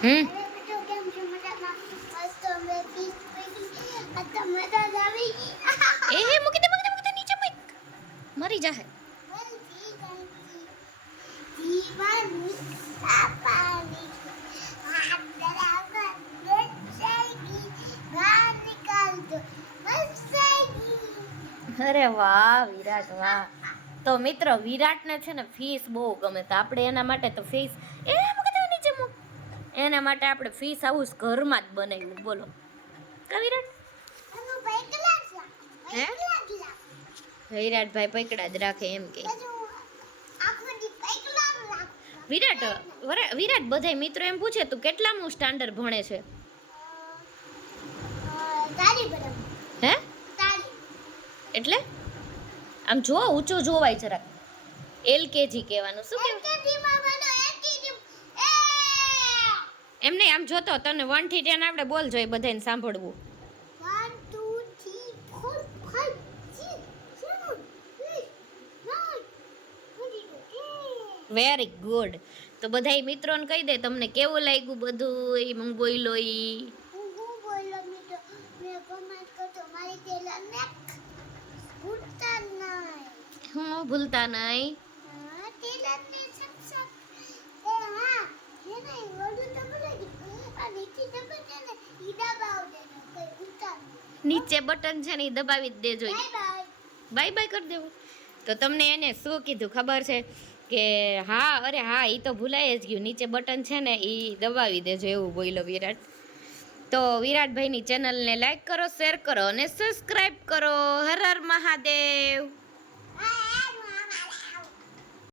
હમ એ મૂકી દે નીચે મૂક મરી જાહે અરે વાહ વિરાટ વાહ તો મિત્રો વિરાટને છે ને ફિશ બહુ ગમે તો આપણે એના માટે તો ફિશ મૂકી દે નીચે મૂક એના માટે આપણે ફિશ હાઉસ ઘરમાં જ બનાવ્યું બોલો કા વિરાટ હે વિરાટભાઈ પકડા જ રાખે એમ કે વિરાટ બધાય મિત્રો એમ પૂછે તું કેટલામું સ્ટાન્ડર્ડ ભણે છે હે એટલે આમ જો ઊંચો જોવાય જરાક LKG કહેવાનું શું કહેવાય એમ નહીં આમ જોતો તને 1 થી 10 આપણે બોલ જોઈએ બધાને સાંભળવું 1 2 3 4 5 6 7 વેરી ગુડ તો બધાય મિત્રોને કહી દે તમને કેવું લાગ્યું બધું એ હું બોલ્યો ઈ હું બોલ્યો મિત્રો મે કમેન્ટ કરજો મારી તેલા ને ભૂલતા નહીં હું ભૂલતા નહીં હા તેલા ને સબસ્ક્રાઇબ હા હે નહીં વડું તો બોલે આ નીચે દબાવ દે ને ઈ દબાવ દે કઈ ભૂલતા નહીં નીચે બટન છે ને ઈ દબાવી જ દેજો બાય બાય કરી દેવું તો તમને એને શું કીધું ખબર છે કે હા અરે હા એ તો ભૂલાઈ જ ગયું નીચે બટન છે ને એ દબાવી દેજો એવું બોલ્યો વિરાટ તો વિરાટભાઈની ચેનલને લાઈક કરો શેર કરો અને સબસ્ક્રાઈબ કરો હર હર મહાદેવ